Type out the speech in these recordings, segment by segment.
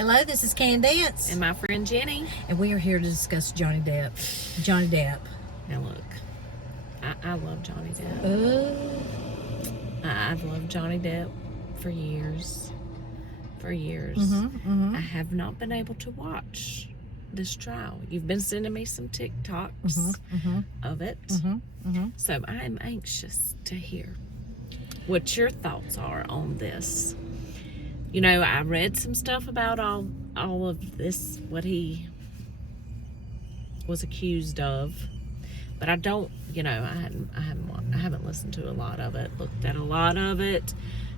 Hello, this is Candace. And my friend Jenny. And we are here to discuss Johnny Depp. Johnny Depp. Now look, I love Johnny Depp. I've loved Johnny Depp for years. I have not been able to watch this trial. You've been sending me some TikToks of it. So I am anxious to hear what your thoughts are on this. You know, I read some stuff about all of this, what he was accused of, but I don't, you know, I haven't listened to a lot of it, looked at a lot of it,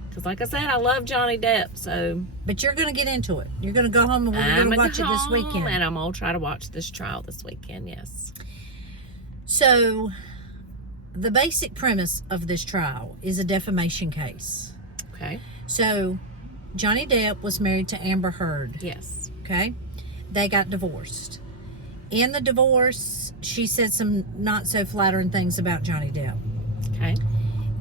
because like I said, I love Johnny Depp. So, but you're going to get into it. You're going to go home and we're going to watch it this weekend. And I'm gonna try to watch this trial this weekend. Yes. So, the basic premise of this trial is a defamation case. Okay. So, Johnny Depp was married to Amber Heard. Yes. Okay? They got divorced. In the divorce, she said some not so flattering things about Johnny Depp. Okay.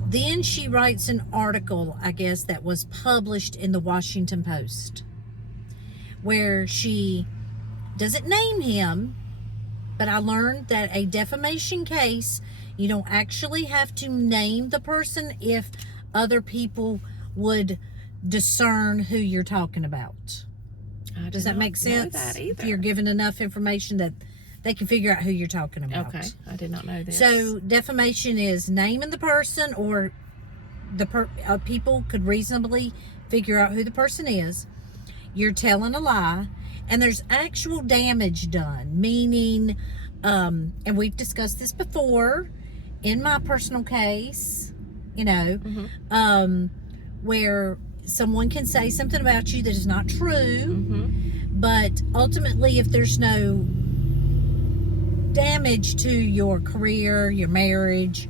Then she writes an article, I guess, that was published in the Washington Post, where she doesn't name him, but I learned that a defamation case, you don't actually have to name the person if other people would discern who you're talking about. Does that make sense? That either. If you're given enough information that they can figure out who you're talking about. Okay, I did not know this. So defamation is naming the person, or the people could reasonably figure out who the person is. You're telling a lie, and there's actual damage done, meaning, and we've discussed this before in my personal case, you know, where someone can say something about you that is not true, but ultimately, if there's no damage to your career, your marriage,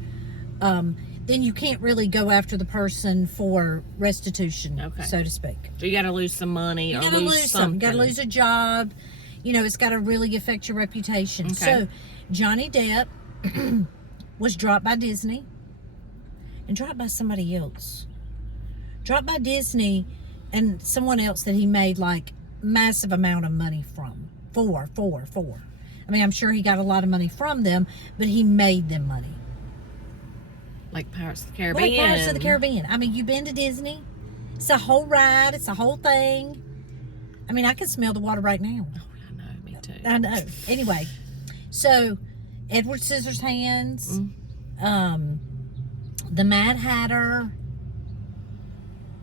then you can't really go after the person for restitution, so to speak. So you got to lose some money, or lose something. You got to lose a job. You know, it's got to really affect your reputation. Okay. So Johnny Depp was dropped by Disney and dropped by somebody else. Dropped by Disney and someone else that he made like massive amount of money from. For. I mean, I'm sure he got a lot of money from them, but he made them money. Like Pirates of the Caribbean. Like Pirates of the Caribbean. I mean, you've been to Disney? It's a whole ride. It's a whole thing. I mean, I can smell the water right now. Oh, I know. Me too. I know. Anyway, so Edward Scissorhands, the Mad Hatter.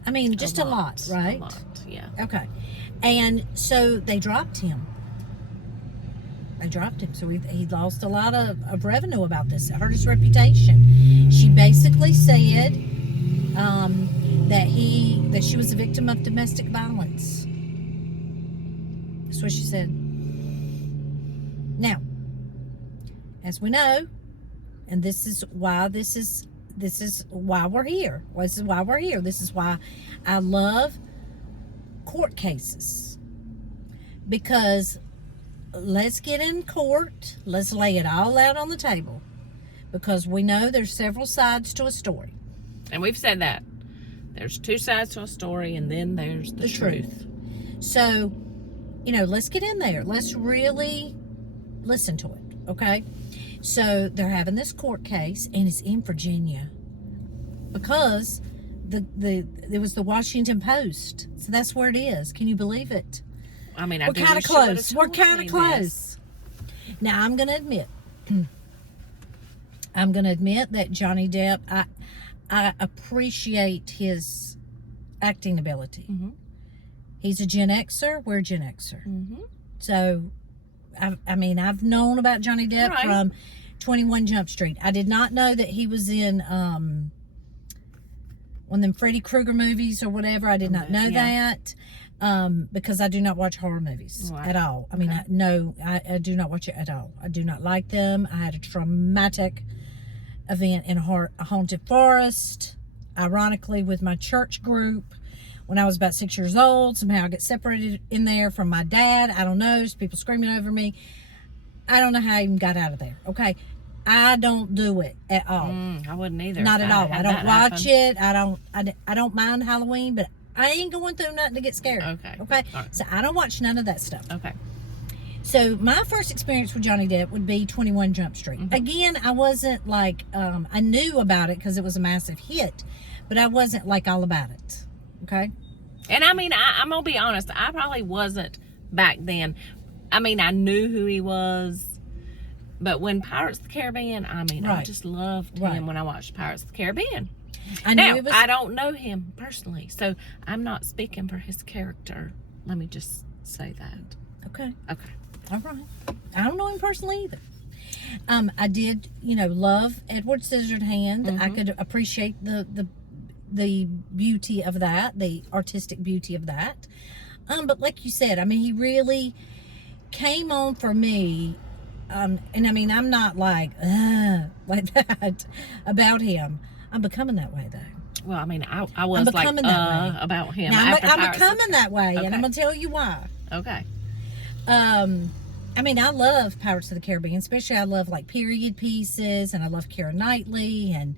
I mean, just a lot, right? A lot, yeah. Okay. And so they dropped him. So he lost a lot of revenue about this. It hurt his reputation. She basically said that she was a victim of domestic violence. That's what she said. Now, as we know, and this is why we're here. This is why we're here. This is why I love court cases, because let's get in court. Let's lay it all out on the table, because we know there's several sides to a story. And we've said that. There's two sides to a story, and then there's the truth. So, you know, let's get in there. Let's really listen to it, okay? So they're having this court case, and it's in Virginia, because it was the Washington Post. So that's where it is. Can you believe it? I mean, we're kind of close. We're kind of close. Now, I'm going to admit that Johnny Depp, I appreciate his acting ability. He's a Gen Xer. We're a Gen Xer. So, I mean, I've known about Johnny Depp from 21 Jump Street. I did not know that he was in one of them Freddy Krueger movies or whatever. I did not know that. Because I do not watch horror movies at all. I mean, I do not watch it at all. I do not like them. I had a traumatic event in a haunted forest, ironically, with my church group when I was about 6 years old. Somehow I get separated in there from my dad. I don't know. There's people screaming over me. I don't know how I even got out of there. Okay. I don't do it at all. I wouldn't either. Not at all. I don't watch it. I don't mind Halloween, but I ain't going through nothing to get scared. Okay. Okay. All right. So I don't watch none of that stuff. Okay. So my first experience with Johnny Depp would be 21 Jump Street. Mm-hmm. Again, I wasn't like, I knew about it because it was a massive hit, but I wasn't like all about it. Okay. And I mean, I'm going to be honest, I probably wasn't back then. I mean, I knew who he was, but when Pirates of the Caribbean, I mean, I just loved him when I watched Pirates of the Caribbean. I don't know him personally, so I'm not speaking for his character. Let me just say that. Okay. Okay. All right. I don't know him personally either. I did, love Edward Scissorhands. Mm-hmm. I could appreciate the beauty of that, the artistic beauty of that. But like you said, I mean, he really came on for me. And I mean, I'm not like that about him. I'm becoming that way though. Well, I mean, I was like about him. Now, after I'm becoming that way, and I'm gonna tell you why. Okay. I mean, I love Pirates of the Caribbean, especially I love like period pieces, and I love Keira Knightley, and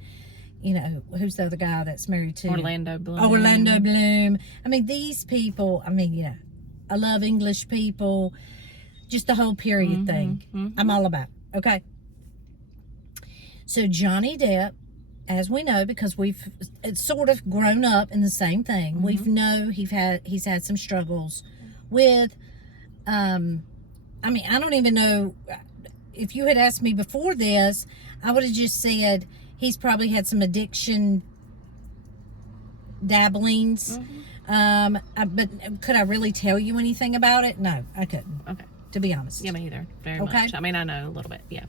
who's the other guy that's married to Orlando Bloom. Orlando Bloom. I mean, these people. I mean, I love English people. Just the whole period thing. Mm-hmm. I'm all about. Okay. So Johnny Depp, as we know, because it's sort of grown up in the same thing. Mm-hmm. We know he's had some struggles with. I mean, I don't even know if you had asked me before this, I would have just said he's probably had some addiction dabblings. Mm-hmm. But could I really tell you anything about it? No, I couldn't. Okay. To be honest. Yeah, me either. Very much. I mean, I know a little bit. Yeah.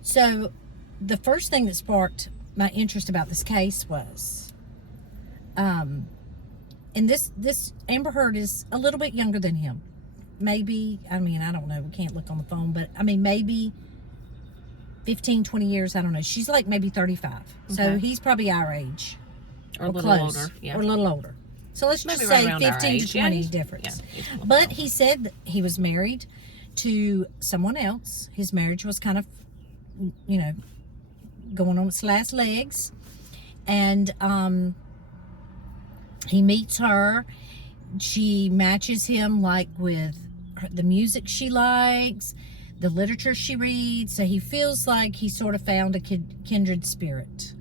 So, the first thing that sparked my interest about this case was, and this Amber Heard is a little bit younger than him. Maybe, I mean, I don't know. We can't look on the phone, but I mean, maybe 15, 20 years. I don't know. She's like maybe 35. Okay. So, he's probably our age. Or a little close, older. Yeah. Or a little older. So let's maybe just right say 15 to 20 yeah, difference. Yeah, but he said that he was married to someone else. His marriage was kind of, going on its last legs. And he meets her. She matches him like with the music she likes, the literature she reads. So he feels like he sort of found a kindred spirit.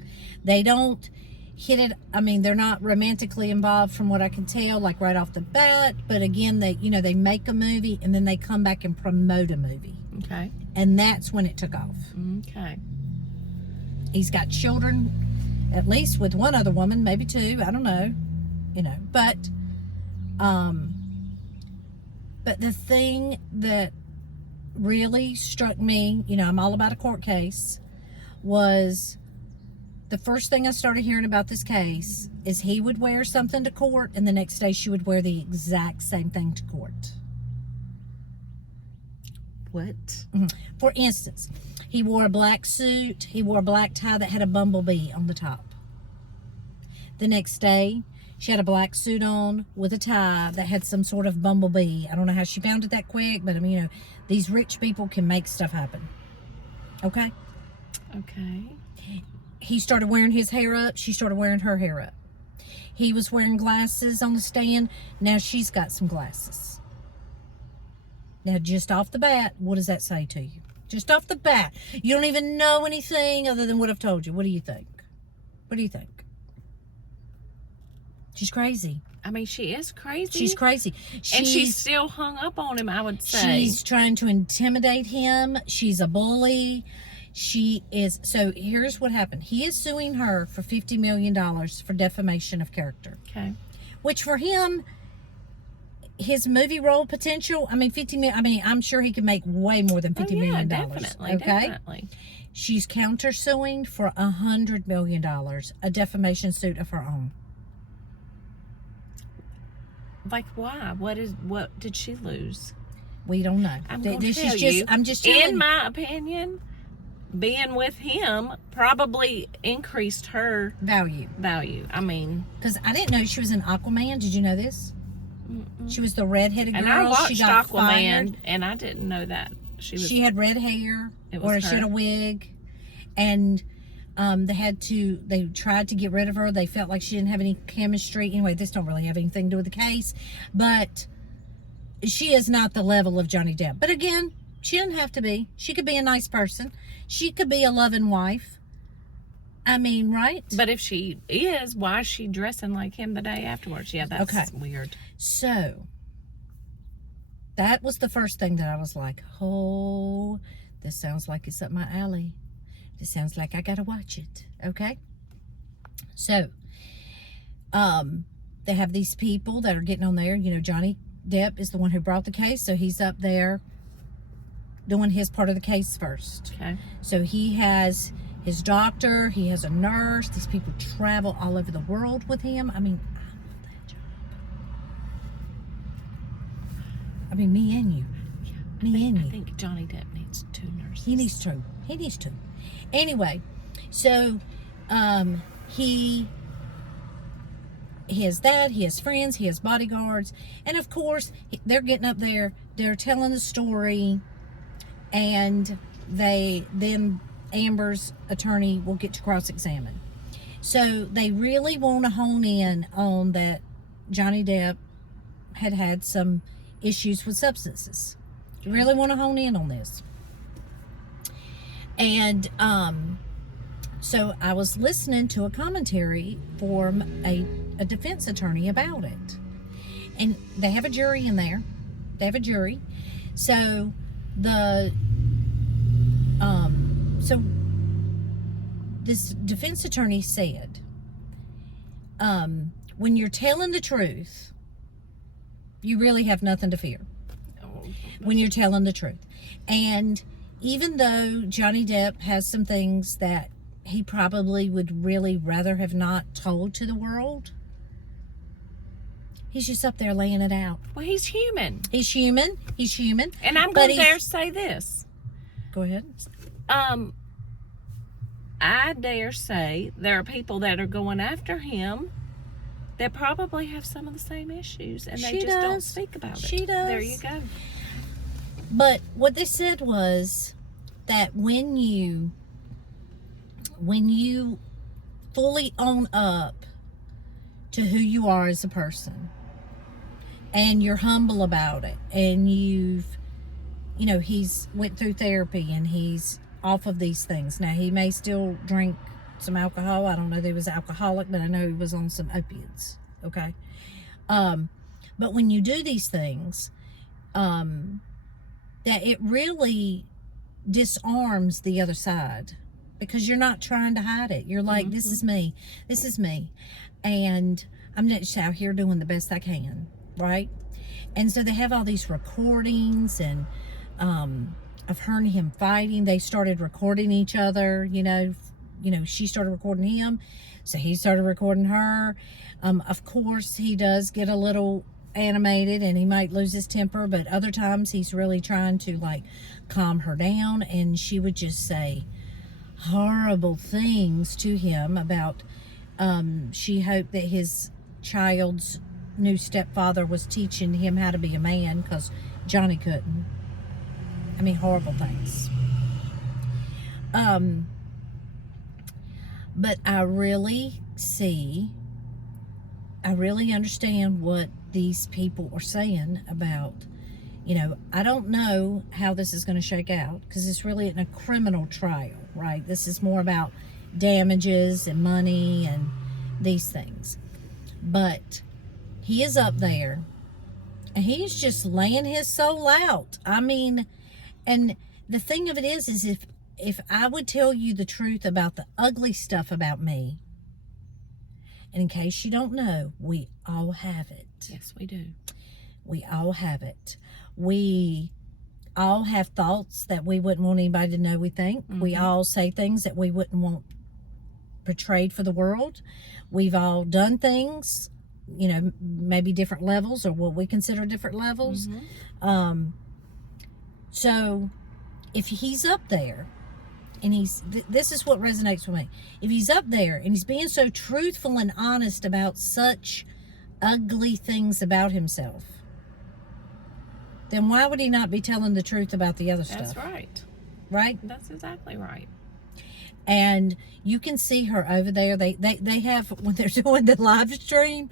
They don't hit it. I mean, they're not romantically involved from what I can tell, like right off the bat. But again, they make a movie and then they come back and promote a movie. Okay. And that's when it took off. Okay. He's got children, at least with one other woman, maybe two. I don't know. But the thing that really struck me, I'm all about a court case, was the first thing I started hearing about this case is he would wear something to court and the next day she would wear the exact same thing to court. What? Mm-hmm. For instance, he wore a black suit. He wore a black tie that had a bumblebee on the top. The next day, she had a black suit on with a tie that had some sort of bumblebee. I don't know how she found it that quick, but I mean, these rich people can make stuff happen. Okay? Okay. He started wearing his hair up. She started wearing her hair up. He was wearing glasses on the stand. Now she's got some glasses. Now, just off the bat, what does that say to you? Just off the bat. You don't even know anything other than what I've told you. What do you think? What do you think? She's crazy. I mean, she is crazy. She's crazy. And she's still hung up on him, I would say. She's trying to intimidate him. She's a bully. She is. So here's what happened. He is suing her for $50 million for defamation of character. Okay. Which for him, his movie role potential, I mean, I'm sure he could make way more than $50 million. Definitely, okay? Definitely. She's countersuing for $100 million, a defamation suit of her own. Like, why? What did she lose? We don't know. I'm going to tell you. I'm just telling you. In my opinion, being with him probably increased her value. I mean, because I didn't know she was in Aquaman. Did you know this? Mm-mm. She was the redheaded girl. And I watched she got Aquaman, fired. And I didn't know that she had red hair, it was or she had a wig, and They tried to get rid of her. They felt like she didn't have any chemistry. Anyway, this don't really have anything to do with the case, but she is not the level of Johnny Depp. But again, she didn't have to be. She could be a nice person. She could be a loving wife. I mean, right? But if she is, why is she dressing like him the day afterwards? Yeah, that's okay. Weird. So, that was the first thing that I was like, oh, this sounds like it's up my alley. This sounds like I gotta watch it. Okay? So, they have these people that are getting on there. You know, Johnny Depp is the one who brought the case, so he's up there doing his part of the case first. Okay. So he has his doctor, he has a nurse. These people travel all over the world with him. I mean, I want that job. I mean, me and you. Yeah, I think Johnny Depp needs 2 nurses. He needs 2. He needs 2. Anyway, so he has that, he has friends, he has bodyguards, and of course they're getting up there, they're telling the story, and then Amber's attorney will get to cross-examine. So they really want to hone in on that Johnny Depp had some issues with substances. You really want to hone in on this. And so I was listening to a commentary from a defense attorney about it. And they have a jury in there. They have a jury. So so this defense attorney said, when you're telling the truth, you really have nothing to fear. When you're telling the truth. And even though Johnny Depp has some things that he probably would really rather have not told to the world, he's just up there laying it out. Well, he's human. He's human. And I'm going to dare say this. Go ahead. I dare say there are people that are going after him that probably have some of the same issues, and they just don't speak about it. She does. There you go. But what they said was that when you fully own up to who you are as a person, and you're humble about it, and he's went through therapy and he's off of these things. Now, he may still drink some alcohol. I don't know that he was alcoholic, but I know he was on some opiates. Okay. But when you do these things, that it really disarms the other side, because you're not trying to hide it. You're like, this is me, and I'm just out here doing the best I can, right? And so they have all these recordings, and of her and him fighting. They started recording each other, she started recording him, so he started recording her. Of course, he does get a little animated and he might lose his temper, but other times he's really trying to calm her down, and she would just say horrible things to him about she hoped that his child's new stepfather was teaching him how to be a man, because Johnny couldn't. I mean, horrible things. But I really understand what these people are saying about, I don't know how this is going to shake out, because it's really in a criminal trial, right? This is more about damages and money and these things. But he is up there and he's just laying his soul out. I mean, and the thing of it is if I would tell you the truth about the ugly stuff about me, and in case you don't know, we all have it. Yes, we do. We all have it. We all have thoughts that we wouldn't want anybody to know we think. We all say things that we wouldn't want portrayed for the world. We've all done things, maybe different levels, or what we consider different levels. So if he's up there and this is what resonates with me. If he's up there and he's being so truthful and honest about such ugly things about himself, then why would he not be telling the truth about the other stuff? That's right. Right? That's exactly right. And you can see her over there. They have, when they're doing the live stream,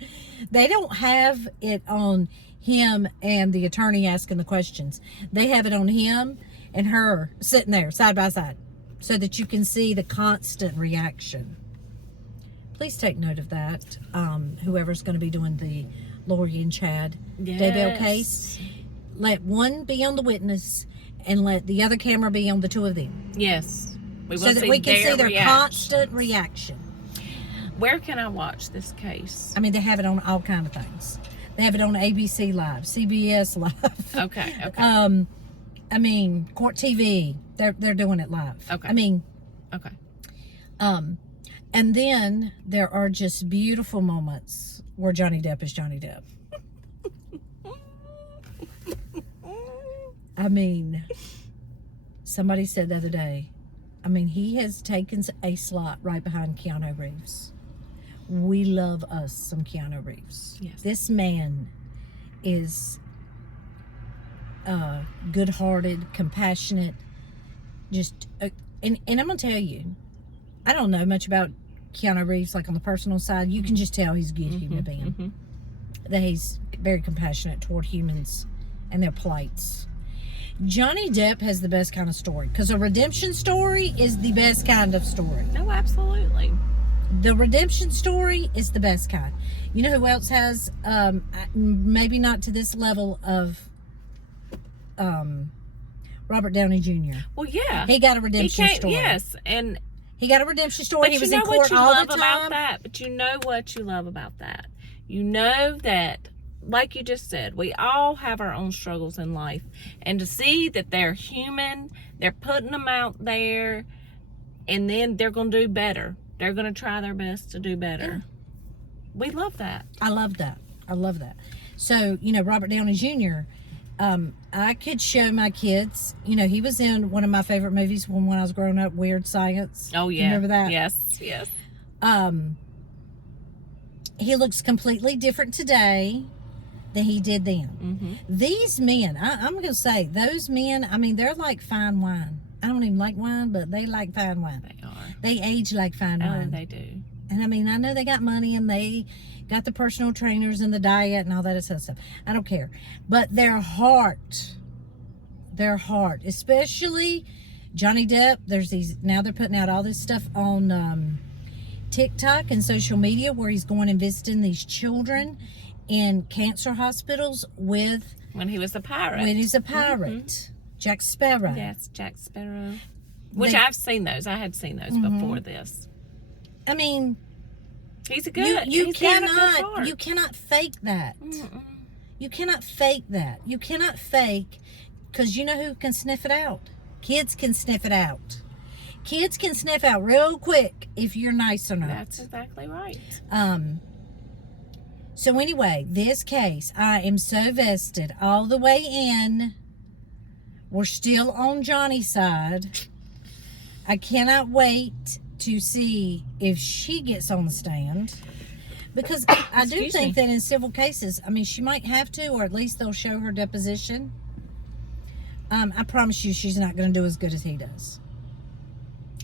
they don't have it on him and the attorney asking the questions. They have it on him and her sitting there side by side so that you can see the constant reaction. Please take note of that. Whoever's going to be doing the Lori and Chad Daybell case, let one be on the witness and let the other camera be on the two of them. Yes. So that we can see their constant reaction. Where can I watch this case? I mean, they have it on all kind of things. They have it on ABC Live, CBS Live. Okay. I mean, Court TV. They're doing it live. Okay. I mean. Okay. And then there are just beautiful moments where Johnny Depp is Johnny Depp. I mean, somebody said the other day, I mean, he has taken a slot right behind Keanu Reeves. We love us some Keanu Reeves. Yes. This man is good-hearted, compassionate, just, and I'm going to tell you, I don't know much about Keanu Reeves, like on the personal side. You can just tell he's a good human being. That he's very compassionate toward humans and their plights. Johnny Depp has the best kind of story, because a redemption story is the best kind of story. No, absolutely. The redemption story is the best kind. You know who else has, maybe not to this level of Robert Downey Jr. Well, yeah. He got a redemption story. Yes, and he got a redemption story. But he was you know in court what you all love the time. about that? But you know what you love about that? You know that, like you just said, we all have our own struggles in life. And to see that they're human, they're putting them out there, and then they're going to do better. They're going to try their best to do better. Yeah. We love that. I love that. I love that. So, you know, Robert Downey Jr., I could show my kids, you know, he was in one of my favorite movies when I was growing up, Weird Science. Oh, yeah. You remember that? Yes, yes. He looks completely different today than he did then. These men, I'm going to say, those men, I mean, they're like fine wine. I don't even like wine, but they like fine wine. They are. They age like fine wine. Oh, they do. And I mean, I know they got money and they got the personal trainers and the diet and all that stuff. I don't care. But their heart, especially Johnny Depp, now they're putting out all this stuff on TikTok and social media where he's going and visiting these children in cancer hospitals with... When he was a pirate. When he's a pirate. Jack Sparrow. Yes, Jack Sparrow. Which I've seen those. I had seen those before this. I mean... He's a good. You cannot fake that. You cannot fake that. You cannot fake, because you know who can sniff it out? Kids can sniff it out. Kids can sniff out real quick if you're nice or not. That's exactly right. So anyway, this case, I am so vested all the way in. We're still on Johnny's side. I cannot wait to see if she gets on the stand, because I do think that in civil cases, I mean, she might have to, or at least they'll show her deposition. I promise you she's not going to do as good as he does.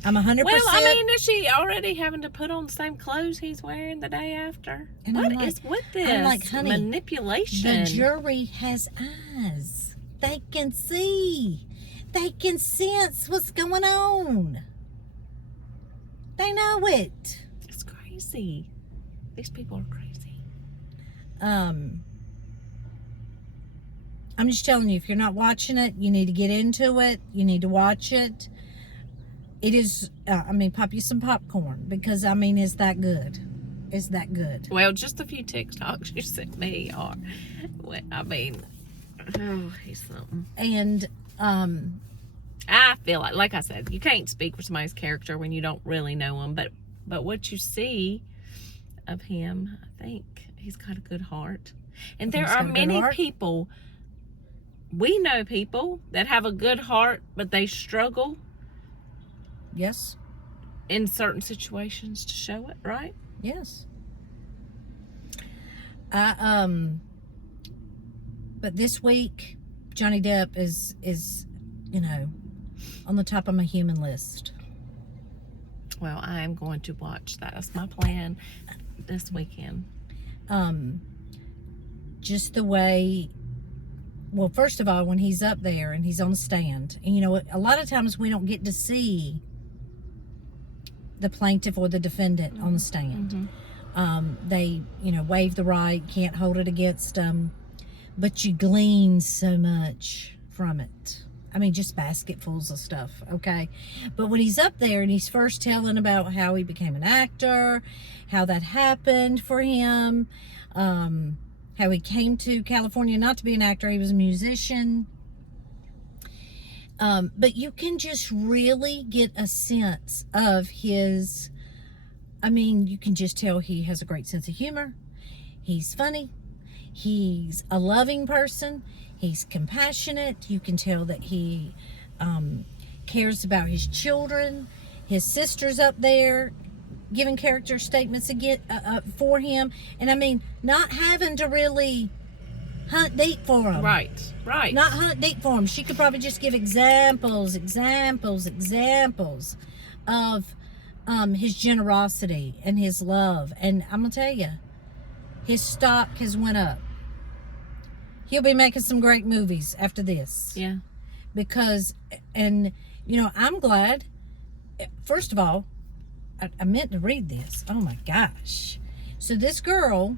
I'm 100%. Well, I mean, is she already having to put on the same clothes he's wearing the day after? And What is with this? I'm like, honey, manipulation. The jury has eyes. They can see. They can sense what's going on. They know it. It's crazy. These people are crazy. I'm just telling you, if you're not watching it, you need to get into it. You need to watch it. It is, pop you some popcorn, because, I mean, it's that good. It's that good. Well, just a few TikToks you sent me are, I mean, oh, he's something. And, I feel like I said, you can't speak for somebody's character when you don't really know him, but what you see of him, I think he's got a good heart. And there are many people, we know people that have a good heart, but they struggle. Yes. In certain situations to show it, right? Yes. But this week, Johnny Depp is, you know, on the top of my human list. Well, I am going to watch that. That's my plan this weekend. Just the way, well, first of all, when he's up there and he's on the stand, and you know, a lot of times we don't get to see the plaintiff or the defendant on the stand. They, you know, waive the right, can't hold it against them, but you glean so much from it. I mean, just basketfuls of stuff, okay? But when he's up there and he's first telling about how he became an actor, how that happened for him, how he came to California not to be an actor, he was a musician. But you can just really get a sense of his, I mean, you can just tell he has a great sense of humor. He's funny. He's a loving person. He's compassionate. You can tell that he cares about his children. His sister's up there giving character statements again for him. And I mean, not having to really hunt deep for him. Right. Not hunt deep for him. She could probably just give examples of his generosity and his love. And I'm going to tell you, his stock has went up. He'll be making some great movies after this. Yeah. Because, and, you know, I'm glad, first of all, I meant to read this. Oh my gosh. So this girl,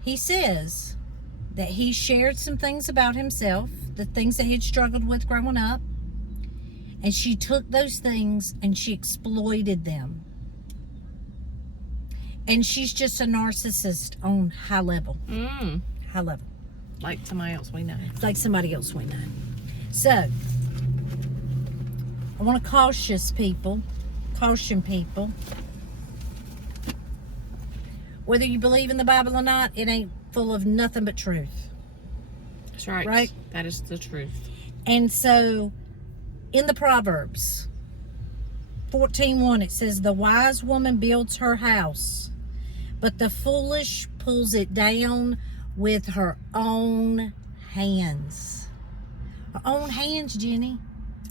he says that he shared some things about himself, the things that he'd struggled with growing up, and she took those things and she exploited them. And she's just a narcissist on high level. High level. Like somebody else we know. Like somebody else we know. So, I want to caution people. Whether you believe in the Bible or not, it ain't full of nothing but truth. That's right. Right? That is the truth. And so, in the Proverbs 14:1, it says, "The wise woman builds her house, but the foolish pulls it down with her own hands." Her own hands, Jenny.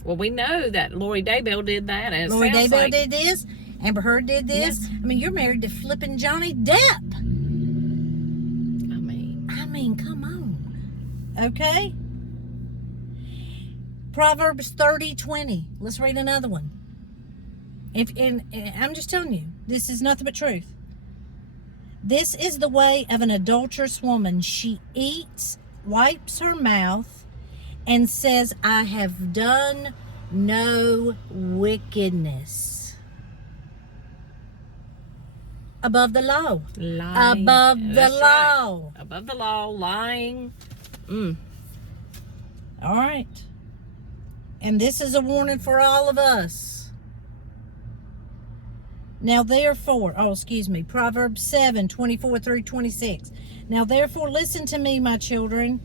Well, we know that Lori Daybell did that. And Lori Daybell did this. Amber Heard did this. Yes. I mean, you're married to flipping Johnny Depp. I mean, come on. Okay? Proverbs 30:20. Let's read another one. And I'm just telling you, this is nothing but truth. "This is the way of an adulterous woman. She eats, wipes her mouth, and says, I have done no wickedness." Above the law. Lying. Above the That's law. Right. Above the law, lying. All right. And this is a warning for all of us. "Now therefore," Proverbs 7:24-26. "Now therefore listen to me, my children.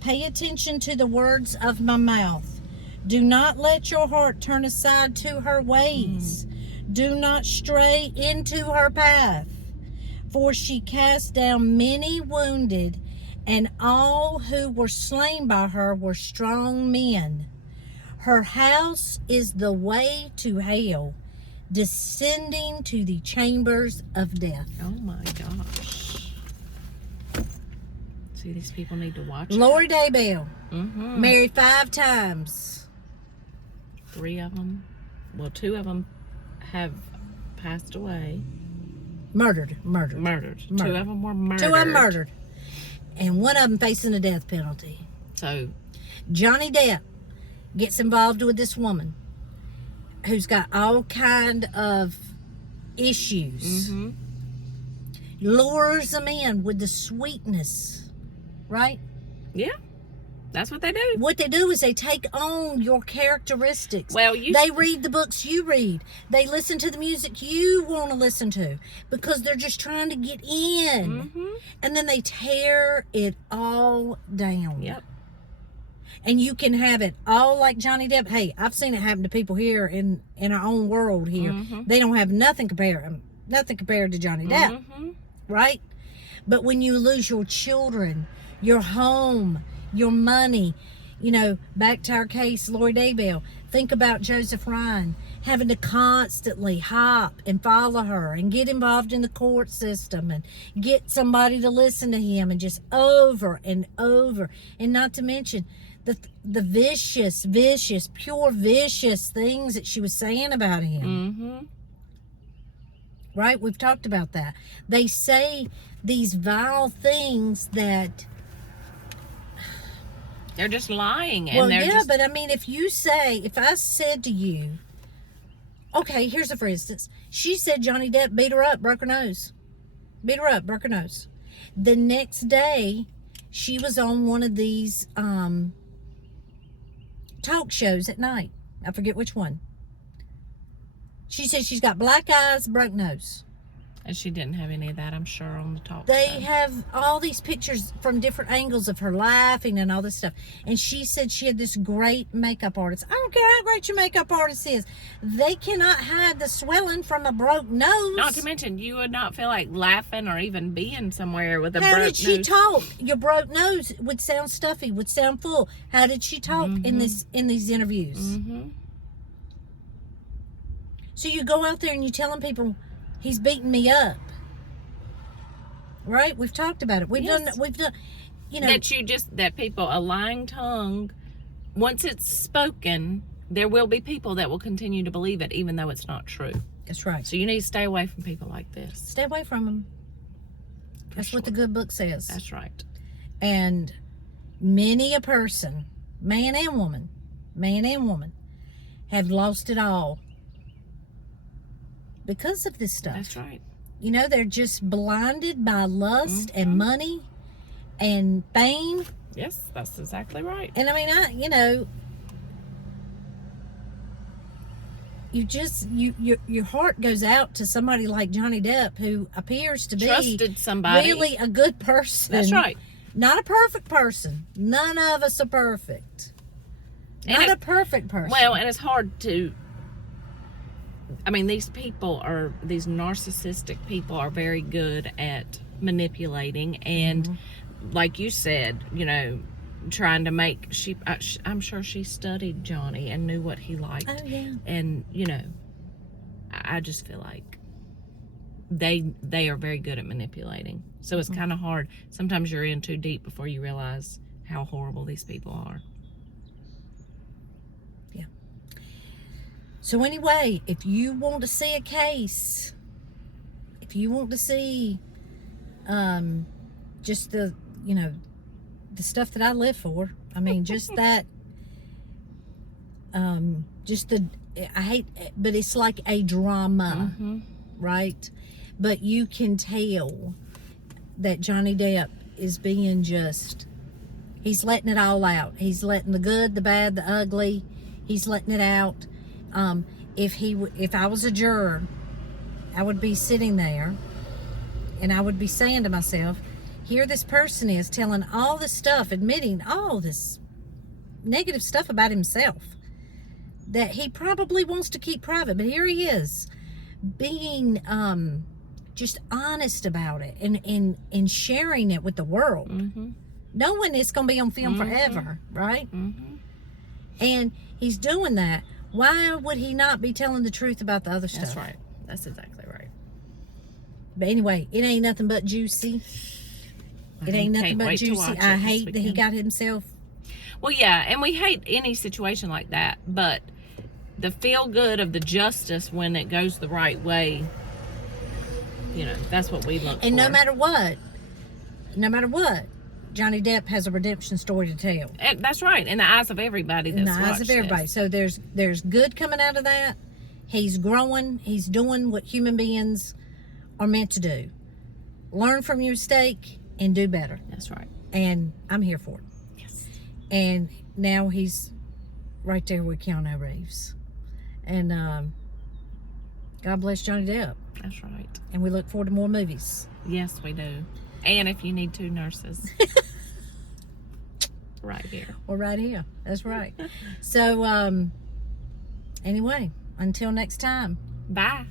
Pay attention to the words of my mouth. Do not let your heart turn aside to her ways. Do not stray into her path. For she cast down many wounded, and all who were slain by her were strong men. Her house is the way to hell, descending to the chambers of death." Oh my gosh. See, these people need to watch Lori Daybell, Mm-hmm. married 5 times. 3 of them. Well, 2 of them have passed away. Murdered. 2 of them were murdered. 2 of them murdered. And 1 of them facing the death penalty. So, Johnny Depp gets involved with this woman who's got all kind of issues. Lures them in with the sweetness, right? yeah. That's what they do. What they do is they take on your characteristics. Well, they read the books you read. They listen to the music you want to listen to because they're just trying to get in. And then they tear it all down. Yep. And you can have it all like Johnny Depp. Hey, I've seen it happen to people here in our own world here. They don't have nothing compared to Johnny Depp, right? But when you lose your children, your home, your money, You know, back to our case, Lori Daybell. Think about Joseph Ryan having to constantly hop and follow her and get involved in the court system and get somebody to listen to him, and just over and over. And not to mention the vicious, pure vicious things that she was saying about him. Mm-hmm. Right? We've talked about that. They say these vile things that... They're just lying. And Well, they're yeah, just... but I mean, if I said to you, okay, here's a for instance. She said Johnny Depp beat her up, broke her nose. Beat her up, broke her nose. The next day, she was on one of these talk shows at night. I forget which one. She said she's got black eyes, broke nose. And she didn't have any of that, I'm sure, on the talk They show. have all these pictures from different angles of her laughing and all this stuff. And she said she had this great makeup artist. I don't care how great your makeup artist is. They cannot hide the swelling from a broke nose. Not to mention, you would not feel like laughing or even being somewhere with a broke How nose. did she talk? Your broke nose would sound stuffy, would sound full. How did she talk in these interviews? Mm-hmm. So you go out there and you're telling people he's beating me up. Right? We've talked about it. We've done, you know. That people, a lying tongue, once it's spoken, there will be people that will continue to believe it, even though it's not true. That's right. So you need to stay away from people like this. Stay away from them. That's what the good book says. That's right. And many a person, man and woman, have lost it all because of this stuff. That's right. You know, they're just blinded by lust and money and fame. Yes, that's exactly right. And I mean, your heart goes out to somebody like Johnny Depp, who appears to be Trusted somebody. really a good person. That's right. Not a perfect person. None of us are perfect. Not a perfect person. Well, and it's hard to... I mean, these narcissistic people are very good at manipulating and, like you said, you know, trying to make... I'm sure she studied Johnny and knew what he liked. Oh, yeah. And, you know, I just feel like they are very good at manipulating. So it's kind of hard. Sometimes you're in too deep before you realize how horrible these people are. Yeah. So anyway, if you want to see a case, if you want to see just the stuff that I live for, I mean, just that, I hate, but it's like a drama, right? But you can tell that Johnny Depp is being he's letting it all out. He's letting the good, the bad, the ugly, he's letting it out. If I was a juror, I would be sitting there and I would be saying to myself, here this person is telling all this stuff, admitting all this negative stuff about himself that he probably wants to keep private, but here he is being just honest about it and sharing it with the world, knowing it's going to be on film forever, right? And he's doing that. Why would he not be telling the truth about the other stuff? That's right. That's exactly right. But anyway, it ain't nothing but juicy. It ain't nothing but juicy. I hate that he got himself. Well, yeah, and we hate any situation like that, but the feel good of the justice when it goes the right way, you know, that's what we look for. And no matter what, Johnny Depp has a redemption story to tell. And that's right, in the eyes of everybody that's in the eyes of everybody. This. So there's good coming out of that. He's growing. He's doing what human beings are meant to do. Learn from your mistake and do better. That's right. And I'm here for it. Yes. And now he's right there with Keanu Reeves. And God bless Johnny Depp. That's right. And we look forward to more movies. Yes, we do. And if you need 2 nurses. Right here. Or right here. That's right. So, anyway, until next time. Bye.